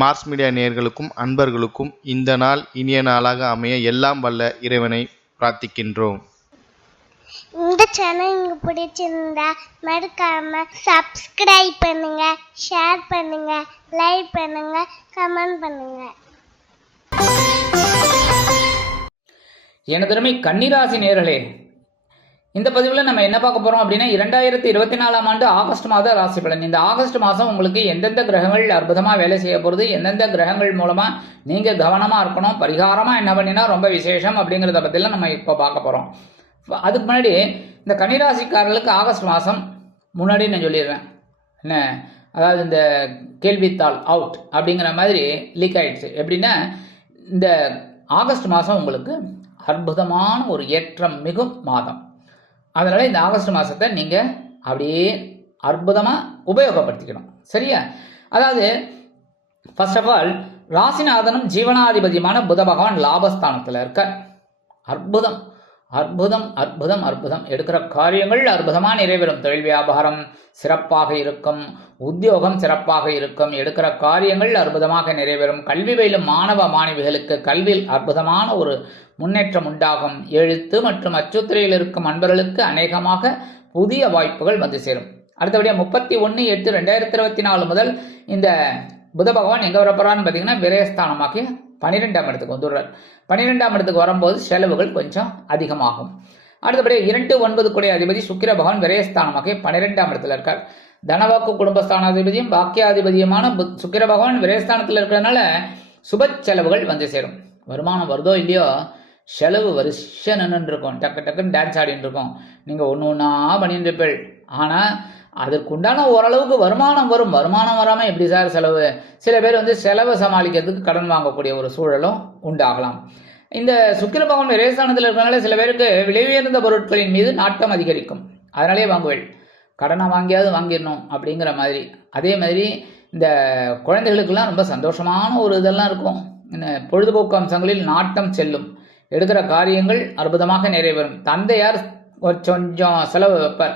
Mars media நேயர்களுக்கும் அன்பர்களுக்கும் இந்த நாள் இனிய நாளாக அமைய எல்லாம் வல்ல இறைவனை பிரார்த்திக்கின்றோம். இந்த சேனல் உங்களுக்கு பிடிச்சிருந்தா மறக்காம சப்ஸ்கிரைப் பண்ணுங்க, ஷேர் பண்ணுங்க, லைக் பண்ணுங்க, கமெண்ட் பண்ணுங்க. எனதருமை கன்னிராசி நேயர்களே, இந்த பதிவில் நம்ம என்ன பார்க்க போகிறோம் அப்படின்னா 2024ஆம் ஆண்டு ஆகஸ்ட் மாத ராசி பலன். இந்த ஆகஸ்ட் மாதம் உங்களுக்கு எந்தெந்த கிரகங்கள் அற்புதமாக வேலை செய்ய போகிறது, எந்தெந்த கிரகங்கள் மூலமாக நீங்கள் கவனமாக இருக்கணும், பரிகாரமாக என்ன பண்ணினா ரொம்ப விசேஷம் அப்படிங்கிறத பற்றிலாம் நம்ம இப்போ பார்க்க போகிறோம். அதுக்கு முன்னாடி இந்த கன்னிராசிக்காரர்களுக்கு ஆகஸ்ட் மாதம் முன்னாடி நான் சொல்லிடுறேன் என்ன, அதாவது இந்த கேள்வித்தாள் அவுட் அப்படிங்கிற மாதிரி லீக் ஆயிடுச்சு. எப்படின்னா இந்த ஆகஸ்ட் மாதம் உங்களுக்கு அற்புதமான ஒரு ஏற்றம் மிகும் மாதம். அதனால் இந்த ஆகஸ்ட் மாதத்தை நீங்கள் அப்படியே அற்புதமாக உபயோகப்படுத்திக்கணும், சரியா? அதாவது ஃபர்ஸ்ட் ஆஃப் ஆல் ராசிநாதனும் ஜீவனாதிபதியுமான புத பகவான் லாபஸ்தானத்தில் இருக்க. அற்புதம் அற்புதம் அற்புதம் அற்புதம். எடுக்கிற காரியங்கள் அற்புதமாக நிறைவேறும். தொழில் வியாபாரம் சிறப்பாக இருக்கும், உத்தியோகம் சிறப்பாக இருக்கும், எடுக்கிற காரியங்கள் அற்புதமாக நிறைவேறும். கல்வி பயிலும் மாணவ மாணவிகளுக்கு கல்வியில் அற்புதமான ஒரு முன்னேற்றம் உண்டாகும். எழுத்து மற்றும் அச்சுத்துறையில் இருக்கும் அன்பர்களுக்கு அநேகமாக புதிய வாய்ப்புகள் வந்து சேரும். அடுத்தபடியாக 31/8/2024 முதல் இந்த புத பகவான் எங்கே வரப்போறான்னு பார்த்தீங்கன்னா விரயஸ்தானமாக்கி 12ஆம் இடத்துக்கு வந்துடுறார். 12ஆம் இடத்துக்கு வரும்போது செலவுகள் கொஞ்சம் அதிகமாகும். அடுத்தபடியாக 2-9 கூடிய அதிபதி சுக்கிர பகவான் விரயஸ்தானமாகி 12ஆம் இடத்துல இருக்கார். தனவாக்கு குடும்பஸ்தானாதிபதியும் பாக்கியாதிபதியுமான சுக்கிர பகவான் விரயஸ்தானத்தில் இருக்கிறதுனால சுப செலவுகள் வந்து சேரும். வருமானம் வருதோ இல்லையோ செலவு வருஷம் நின்று இருக்கும், டக்கு டக்குன்னு டான்ஸ் ஆடிட்டு இருக்கும். நீங்கள் ஒன்று ஒன்றா பண்ணிட்டு இருப்பீள். ஆனால் அதற்குண்டான ஓரளவுக்கு வருமானம் வரும். வருமானம் வராமல் எப்படி சார் செலவு? சில பேர் வந்து செலவை சமாளிக்கிறதுக்கு கடன் வாங்கக்கூடிய ஒரு சூழலும் உண்டாகலாம். இந்த சுக்கிர பகவான் விரயஸ்தானத்தில் இருக்கிறனால சில பேருக்கு விலை உயர்ந்த பொருட்களின் மீது நாட்டம் அதிகரிக்கும். அதனாலே வாங்குவேள், கடனை வாங்கியாவது வாங்கிடணும் அப்படிங்கிற மாதிரி. அதே மாதிரி இந்த குழந்தைகளுக்கெல்லாம் ரொம்ப சந்தோஷமான ஒரு இதெல்லாம் இருக்கும். பொழுதுபோக்கு அம்சங்களில் நாட்டம் செல்லும். எடுக்கிற காரியங்கள் அற்புதமாக நிறைவேறும். தந்தையார் கொஞ்சம் செலவு வைப்பார்,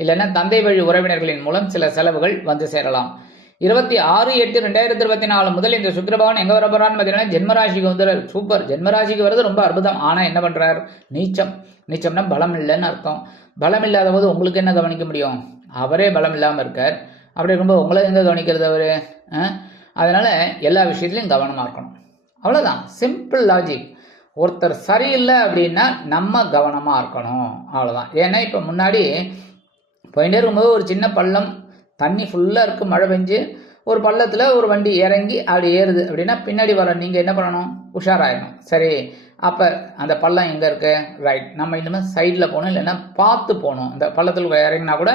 இல்லைன்னா தந்தை வழி உறவினர்களின் மூலம் சில செலவுகள் வந்து சேரலாம். 26/8/2024 முதல் இந்த சுக்கிர பகவான் எங்கே வர போறான்னு பார்த்தீங்கன்னா ஜென்மராசிக்கு வந்து சூப்பர். ஜென்மராசிக்கு வருது ரொம்ப அற்புதம். ஆனால் என்ன பண்ணுறார்? நீச்சம். நீச்சம்னா பலம் இல்லைன்னு அர்த்தம். பலம் இல்லாத போது உங்களுக்கு என்ன கவனிக்க முடியும்? அவரே பலம் இல்லாமல் இருக்கார். அப்படி இருக்கும்போது உங்களை எங்கே கவனிக்கிறது அவர்? அதனால எல்லா விஷயத்துலையும் கவனமாக இருக்கணும். அவ்வளோதான், சிம்பிள் லாஜிக். ஒருத்தர் சரியில்லை அப்படின்னா நம்ம கவனமாக இருக்கணும், அவ்வளோதான். ஏன்னா இப்போ முன்னாடி போயிட்டே இருக்கும்போது ஒரு சின்ன பள்ளம், தண்ணி ஃபுல்லாக இருக்குது, மழை பெஞ்சு ஒரு பள்ளத்தில் ஒரு வண்டி இறங்கி அப்படி ஏறுது அப்படின்னா பின்னாடி வர நீங்கள் என்ன பண்ணணும்? உஷாராயிடணும். சரி, அப்போ அந்த பள்ளம் எங்கே இருக்கு? ரைட், நம்ம இனிமேல் சைடில் போகணும், இல்லைன்னா பார்த்து போகணும். இந்த பள்ளத்தில் இறங்கினா கூட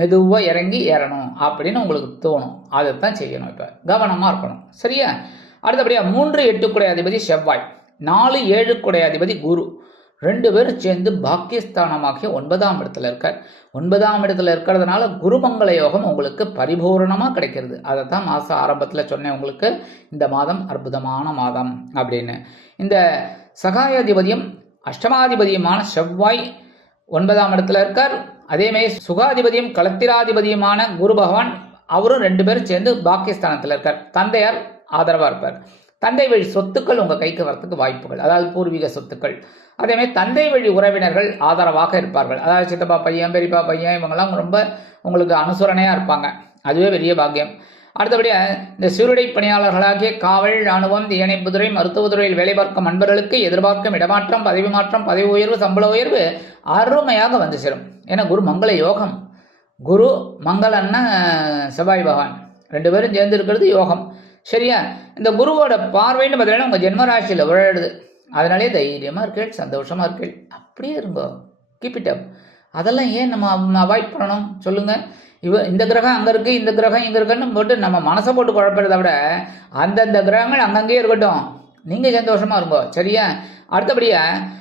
மெதுவாக இறங்கி ஏறணும் அப்படின்னு உங்களுக்கு தோணும். அதைத்தான் செய்யணும். இப்போ கவனமாக இருக்கணும், சரியா? அடுத்தபடியாக 3-8 கூடிய அதிபதி செவ்வாய், 4-7 கூடிய அதிபதி குரு, 2 பேரும் சேர்ந்து பாக்கியஸ்தானமாகிய 9ஆம் இடத்துல இருக்கார். 9ஆம் இடத்துல இருக்கிறதுனால குருமங்கள யோகம் உங்களுக்கு பரிபூர்ணமாக கிடைக்கிறது. அதைத்தான் மாத ஆரம்பத்தில் சொன்னேன் உங்களுக்கு, இந்த மாதம் அற்புதமான மாதம் அப்படின்னு. இந்த சகாயாதிபதியும் அஷ்டமாதிபதியுமான செவ்வாய் 9ஆம் இடத்துல இருக்கார். அதேமாதிரி சுகாதிபதியும் களத்திராதிபதியுமான குரு பகவான், அவரும் 2 பேரும் சேர்ந்து பாக்கியஸ்தானத்தில் இருக்கார். தந்தையார் ஆதரவாக இருப்பார். தந்தை வழி சொத்துக்கள் உங்கள் கைக்கு வரத்துக்கு வாய்ப்புகள், அதாவது பூர்வீக சொத்துக்கள். அதேமாதிரி தந்தை வழி உறவினர்கள் ஆதரவாக இருப்பார்கள். அதாவது சித்தப்பா பையன், பெரியப்பா பையன், இவங்கெல்லாம் ரொம்ப உங்களுக்கு அனுசரணையாக இருப்பாங்க. அதுவே பெரிய பாக்கியம். அடுத்தபடியாக இந்த சீருடை பணியாளர்களாகிய காவல், இராணுவம், தீயணைப்புத்துறை, மருத்துவத்துறையில் வேலை பார்க்கும் அன்பர்களுக்கு எதிர்பார்க்கும் இடமாற்றம், பதவி மாற்றம், பதவி உயர்வு, சம்பள உயர்வு அருமையாக வந்து சேரும். ஏன்னா குரு மங்கள யோகம். குரு மங்களன்னா செவ்வாய் பகவான், 2 பேரும் சேர்ந்து இருக்கிறது யோகம், சரியா? இந்த குருவோட பார்வைன்னு பார்த்தீங்கன்னா உங்கள் ஜென்மராசியில் விளையாடுது. அதனாலே தைரியமாக இருக்கேள், சந்தோஷமாக இருக்கேள், அப்படியே இருங்கோ, கீப் இட் அப். அதெல்லாம் ஏன் நம்ம அவாய்ட் பண்ணணும் சொல்லுங்கள்? இந்த கிரகம் அங்கே இருக்குது, இந்த கிரகம் இங்கே இருக்குன்னு போட்டு நம்ம மனசை போட்டு குழப்பறதை விட அந்தந்த கிரகங்கள் அங்கங்கேயே இருக்கட்டும், நீங்கள் சந்தோஷமாக இருங்கோ, சரியா? அடுத்தபடியாக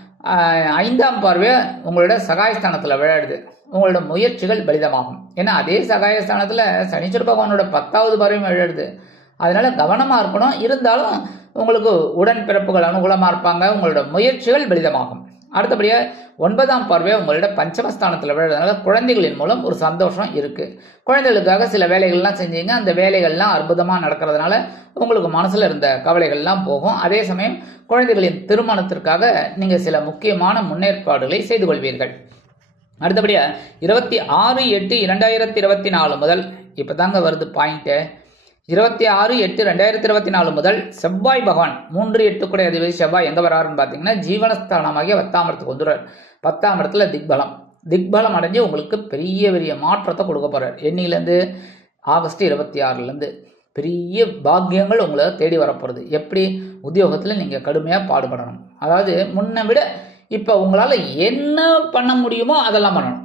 5ஆம் பார்வை உங்களோட சகாயஸ்தானத்தில் விளையாடுது. உங்களோட முயற்சிகள் பலிதமாகும். ஏன்னா அதே சகாயஸ்தானத்தில் சனீஸ்வர பகவானோட 10ஆவது பார்வையும் விளையாடுது. அதனால கவனமாக இருக்கணும். இருந்தாலும் உங்களுக்கு உடன்பிறப்புகள் அனுகூலமாக இருப்பாங்க. உங்களோட முயற்சிகள் பலிதமாகும். அடுத்தபடியாக 9ஆம் பார்வை உங்களோட பஞ்சமஸ்தானத்தில் விழுறதுனால குழந்தைகளின் மூலம் ஒரு சந்தோஷம் இருக்குது. குழந்தைகளுக்காக சில வேலைகள்லாம் செஞ்சீங்க, அந்த வேலைகள்லாம் அற்புதமாக நடக்கிறதுனால உங்களுக்கு மனசில் இருந்த கவலைகள்லாம் போகும். அதே சமயம் குழந்தைகளின் திருமணத்திற்காக நீங்கள் சில முக்கியமான முன்னேற்பாடுகளை செய்து கொள்வீர்கள். அடுத்தபடியாக 26/8/2024 முதல் இப்போ தாங்க வருது பாயிண்ட்டு. 26/8/2024 முதல் செவ்வாய் பகவான் 3-8 கூட அதிபதி செவ்வாய் எங்கே வராருன்னு பார்த்தீங்கன்னா ஜீவனஸ்தானமாகிய 10ஆம் இடத்துக்கு வந்துடுறார். 10ஆம் இடத்துல திக்பலம் அடைஞ்சு உங்களுக்கு பெரிய பெரிய மாற்றத்தை கொடுக்க போகிறார். என்னிலேருந்து ஆகஸ்ட் 26 பெரிய பாக்கியங்கள் உங்களை தேடி வரப்போகிறது. எப்படி? உத்தியோகத்தில் நீங்கள் கடுமையாக பாடுபடணும். அதாவது முன்னை விட இப்போ உங்களால் என்ன பண்ண முடியுமோ அதெல்லாம் பண்ணணும்.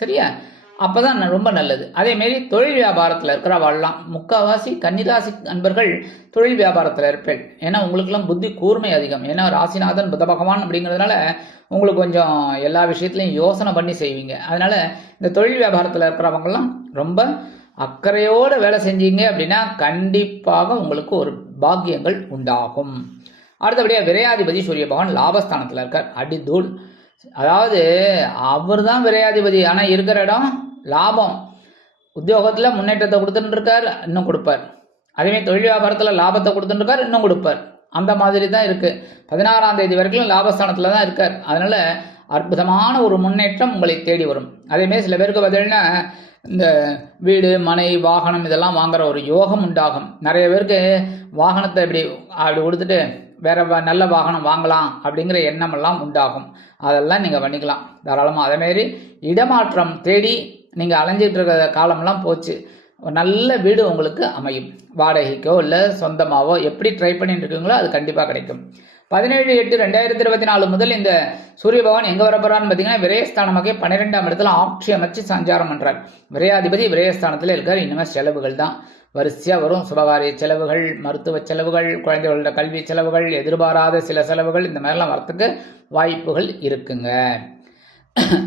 சரியா? அப்போ தான் ரொம்ப நல்லது. அதேமாரி தொழில் வியாபாரத்தில் இருக்கிறவாள்லாம் முக்கால்வாசி கன்னிராசி அன்பர்கள் தொழில் வியாபாரத்தில் இருப்பேன். ஏன்னா உங்களுக்கெல்லாம் புத்தி கூர்மை அதிகம். ஏன்னா ராசிநாதன் புத பகவான் அப்படிங்கிறதுனால உங்களுக்கு கொஞ்சம் எல்லா விஷயத்துலையும் யோசனை பண்ணி செய்வீங்க. அதனால் இந்த தொழில் வியாபாரத்தில் இருக்கிறவங்கெல்லாம் ரொம்ப அக்கறையோடு வேலை செஞ்சீங்க அப்படின்னா கண்டிப்பாக உங்களுக்கு ஒரு பாக்கியங்கள் உண்டாகும். அடுத்தபடியாக விரையாதிபதி சூரிய பகவான் லாபஸ்தானத்தில் இருக்கார். அடிதூள். அதாவது அவர் தான் விரையாதிபதி, ஆனால் இருக்கிற இடம் லாபம். உத்தியோகத்தில் முன்னேற்றத்தை கொடுத்துட்டு இருக்கார், இன்னும் கொடுப்பார். அதேமாதிரி தொழில் வியாபாரத்தில் லாபத்தை கொடுத்துட்டு இருக்கார், இன்னும் கொடுப்பார். அந்த மாதிரி தான் இருக்குது. 16ஆம் தேதி வரைக்கும் லாபஸ்தானத்தில் தான் இருக்கார். அதனால் அற்புதமான ஒரு முன்னேற்றம் உங்களை தேடி வரும். அதேமாரி சில பேருக்கு பார்த்தீங்கன்னா இந்த வீடு மனை வாகனம் இதெல்லாம் வாங்குற ஒரு யோகம் உண்டாகும். நிறைய பேருக்கு வாகனத்தை அப்படி கொடுத்துட்டு வேற நல்ல வாகனம் வாங்கலாம் அப்படிங்கிற எண்ணமெல்லாம் உண்டாகும். அதெல்லாம் நீங்கள் பண்ணிக்கலாம் தாராளமாக. அதேமாரி இடமாற்றம் தேடி நீங்கள் அலைஞ்சிட்டு இருக்கிற காலமெல்லாம் போச்சு. நல்ல வீடு உங்களுக்கு அமையும். வாடகைக்கோ இல்லை சொந்தமாகவோ எப்படி ட்ரை பண்ணிட்டு இருக்கீங்களோ அது கண்டிப்பாக கிடைக்கும். 17/8/2024 முதல் இந்த சூரிய பகவான் எங்கே வரப்போறான்னு பார்த்தீங்கன்னா விரயஸ்தானமாக 12ஆம் இடத்துல ஆட்சி அமைச்சு சஞ்சாரம் பண்ணுறார். விரையாதிபதி விரயஸ்தானத்தில் இருக்கார். இனிமேல் செலவுகள் தான் வரிசையாக வரும். சுபகாரிய செலவுகள், மருத்துவ செலவுகள், குழந்தைகளோட கல்வி செலவுகள், எதிர்பாராத சில செலவுகள் இந்த மாதிரிலாம் வரத்துக்கு வாய்ப்புகள் இருக்குங்க.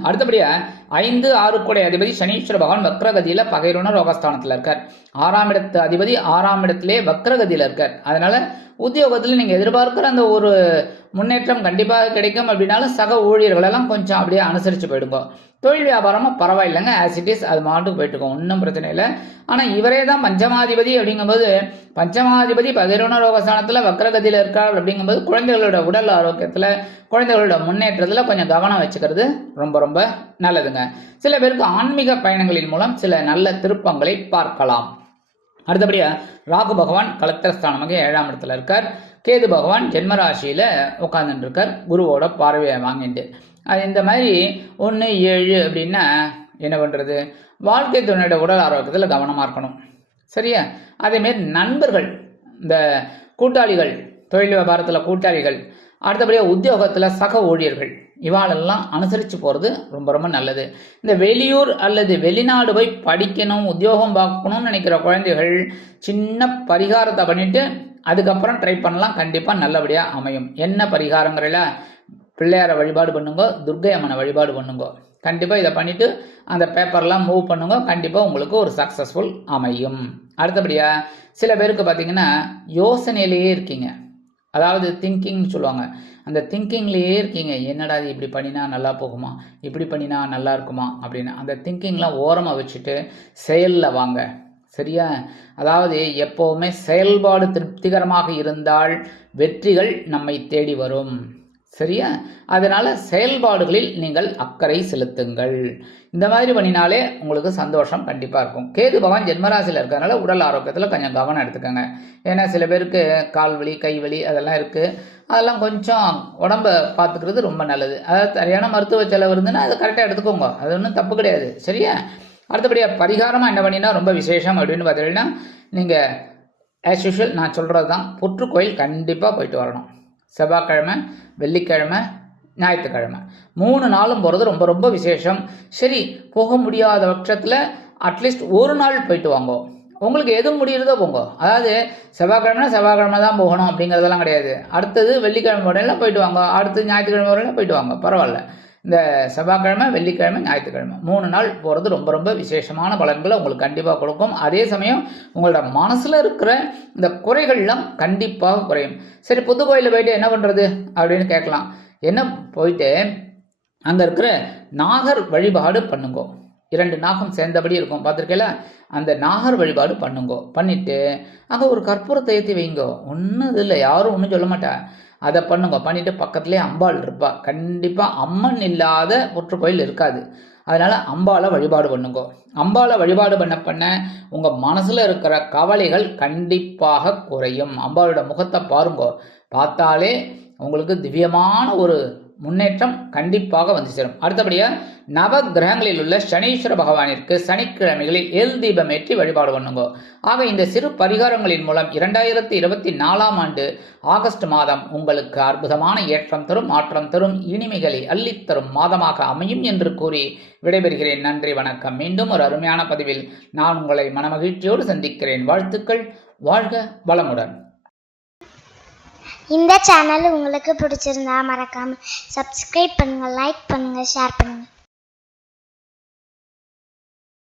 அடுத்தபடியாக 5-6 கூட அதிபதி சனீஸ்வர பகவான் வக்ரகதியில் பகைரோன ரோகஸ்தானத்தில் இருக்கார். 6ஆம் இடத்து அதிபதி 6ஆம் இடத்திலே வக்ரகதியில் இருக்கார். அதனால உத்தியோகத்தில் நீங்கள் எதிர்பார்க்குற அந்த ஒரு முன்னேற்றம் கண்டிப்பாக கிடைக்கும். அப்படின்னாலும் சக ஊழியர்களெல்லாம் கொஞ்சம் அப்படியே அனுசரித்து போயிடுங்க. தொழில் வியாபாரமும் பரவாயில்லைங்க, ஆஸ் இட் இஸ், அது மாட்டுக்கு போயிட்டுருக்கோம், ஒன்றும் பிரச்சனை இல்லை. ஆனால் இவரே தான் பஞ்சமாதிபதி அப்படிங்கும்போது பஞ்சமாதிபதி பகிரோன ரோகஸ்தானத்தில் வக்ரகதியில் இருக்கார். அப்படிங்கும்போது குழந்தைகளோட உடல் ஆரோக்கியத்தில் குழந்தைகளோட முன்னேற்றத்தில் கொஞ்சம் கவனம் வச்சுக்கிறது ரொம்ப ரொம்ப நல்லதுங்க. சில பேருக்கு ஆன்மீக பயணங்களின் மூலம் சில நல்ல திருப்பங்களை பார்க்கலாம். அடுத்தபடியாக ராகு பகவான் கலத்திரஸ்தானமாக 7ஆம் இடத்துல இருக்கார். கேது பகவான் ஜென்மராசியில் உட்காந்துட்டு இருக்கார், குருவோட பார்வையை வாங்கிட்டு. இந்த மாதிரி 1-7 அப்படின்னா என்ன பண்ணுறது? வாழ்க்கை துணையோட உடல் ஆரோக்கியத்தில் கவனமாக இருக்கணும். சரியா? அதேமாரி நண்பர்கள், இந்த கூட்டாளிகள், தொழில் வியாபாரத்தில் கூட்டாளிகள், அடுத்தபடியாக உத்தியோகத்தில் சக ஊழியர்கள், இவாளெல்லாம் அனுசரித்து போகிறது ரொம்ப ரொம்ப நல்லது. இந்த வெளியூர் அல்லது வெளிநாடு போய் படிக்கணும், உத்தியோகம் பார்க்கணும்னு நினைக்கிற குழந்தைகள் சின்ன பரிகாரத்தை பண்ணிவிட்டு அதுக்கப்புறம் ட்ரை பண்ணலாம். கண்டிப்பாக நல்லபடியாக அமையும். என்ன பரிகாரங்கிறல? பிள்ளையாரை வழிபாடு பண்ணுங்க, துர்க்கை அம்மனை வழிபாடு பண்ணுங்க. கண்டிப்பாக இதை பண்ணிவிட்டு அந்த பேப்பர்லாம் மூவ் பண்ணுங்க. கண்டிப்பாக உங்களுக்கு ஒரு சக்ஸஸ்ஃபுல் அமையும். அடுத்தபடியாக சில பேருக்கு பார்த்தீங்கன்னா யோசனையிலேயே இருக்கீங்க, அதாவது திங்கிங்னு சொல்லுவாங்க. அந்த திங்கிங்லேயே இருக்கீங்க. என்னடா இது இப்படி பண்ணினா நல்லா போகுமா, இப்படி பண்ணினா நல்லா இருக்குமா அப்படின்னு அந்த திங்கிங்லாம் ஓரமாக வச்சுட்டு செயலில் வாங்க. சரியா? அதாவது எப்போவுமே செயல்பாடு திருப்திகரமாக இருந்தால் வெற்றிகள் நம்மை தேடி வரும். சரியா? அதனால் செயல்பாடுகளில் நீங்கள் அக்கறை செலுத்துங்கள். இந்த மாதிரி பண்ணினாலே உங்களுக்கு சந்தோஷம் கண்டிப்பாக இருக்கும். கேது பகவான் ஜென்மராசியில் இருக்கிறதுனால உடல் ஆரோக்கியத்தில் கொஞ்சம் கவனம் எடுத்துக்கோங்க. ஏன்னா சில பேருக்கு கால் வலி கை வலி அதெல்லாம் இருக்குது. அதெல்லாம் கொஞ்சம் உடம்பை பார்த்துக்கிறது ரொம்ப நல்லது. அதாவது சரியான மருத்துவ செலவு இருந்துன்னா அதை கரெக்டாக எடுத்துக்கோங்க, அது ஒன்றும் தப்பு கிடையாது. சரியா? அடுத்தபடியாக பரிகாரமாக என்ன பண்ணினா ரொம்ப விசேஷம் அப்படின்னு பார்த்தீங்கன்னா, நீங்கள் ஆஸ் யூஷுவல் நான் சொல்கிறது தான், புற்றுக்கோயில் கண்டிப்பாக போயிட்டு வரணும். செவ்வாய்க்கிழமை, வெள்ளிக்கிழமை, ஞாயிற்றுக்கிழமை 3 நாளும் போகிறது ரொம்ப ரொம்ப விசேஷம். சரி, போக முடியாத பட்சத்தில் அட்லீஸ்ட் ஒரு நாள் போயிட்டு வாங்க. உங்களுக்கு எது முடியுறதோ போங்க. அதாவது செவ்வாய்க்கிழமை தான் போகணும் அப்படிங்கிறதெல்லாம் கிடையாது. அடுத்தது வெள்ளிக்கிழமை வரையில போயிட்டு வாங்க, அடுத்து ஞாயிற்றுக்கிழமை வரையில போயிட்டு வாங்க, பரவாயில்ல. இந்த செவ்வாய்க்கிழமை, வெள்ளிக்கிழமை, ஞாயிற்றுக்கிழமை 3 நாள் போகிறது ரொம்ப ரொம்ப விசேஷமான பலன்களை உங்களுக்கு கண்டிப்பாக கொடுக்கும். அதே சமயம் உங்களோட மனசில் இருக்கிற இந்த குறைகள்லாம் கண்டிப்பாக குறையும். சரி, புது கோயிலில் போயிட்டு என்ன பண்ணுறது அப்படின்னு கேட்கலாம். என்ன போயிட்டு அங்கே இருக்கிற நாகர் வழிபாடு பண்ணுங்கோ. 2 நாகம் சேர்ந்தபடி இருக்கும் பார்த்துருக்கல, அந்த நாகர் வழிபாடு பண்ணுங்கோ. பண்ணிட்டு அங்கே ஒரு கற்பூரத்தை ஏற்றி வைங்கோ. ஒன்றும் இது இல்லை, யாரும் ஒன்றும் சொல்ல மாட்டா. அதை பண்ணுங்க. பண்ணிட்டு பக்கத்துலேயே அம்பாள் இருப்பா. கண்டிப்பாக அம்மன் இல்லாத புற்றுக்கோயில் இருக்காது. அதனால அம்பாளை வழிபாடு பண்ணுங்க. அம்பாளை வழிபாடு பண்ண உங்கள் மனசில் இருக்கிற கவலைகள் கண்டிப்பாக குறையும். அம்பாளோட முகத்தை பாருங்க. பார்த்தாலே உங்களுக்கு திவ்யமான ஒரு முன்னேற்றம் கண்டிப்பாக வந்து சேரும். அடுத்தபடியாக நவ கிரகங்களில் உள்ள சனீஸ்வர பகவானிற்கு சனிக்கிழமைகளில் எல் தீபம் ஏற்றி வழிபாடு பண்ணுங்க. ஆக இந்த சிறு பரிகாரங்களின் மூலம் 2024ஆம் ஆண்டு ஆகஸ்ட் மாதம் உங்களுக்கு அற்புதமான ஏற்றம் தரும், மாற்றம் தரும், இனிமைகளை அள்ளித்தரும் மாதமாக அமையும் என்று கூறி விடைபெறுகிறேன். நன்றி, வணக்கம். மீண்டும் ஒரு அருமையான பதிவில் நான் உங்களை மனமகிழ்ச்சியோடு சந்திக்கிறேன். வாழ்த்துக்கள். வாழ்க வளமுடன். இந்த சேனல் உங்களுக்கு பிடிச்சிருந்தா மறக்காம சப்ஸ்கிரைப் பண்ணுங்க, லைக் பண்ணுங்க, ஷேர் பண்ணுங்க.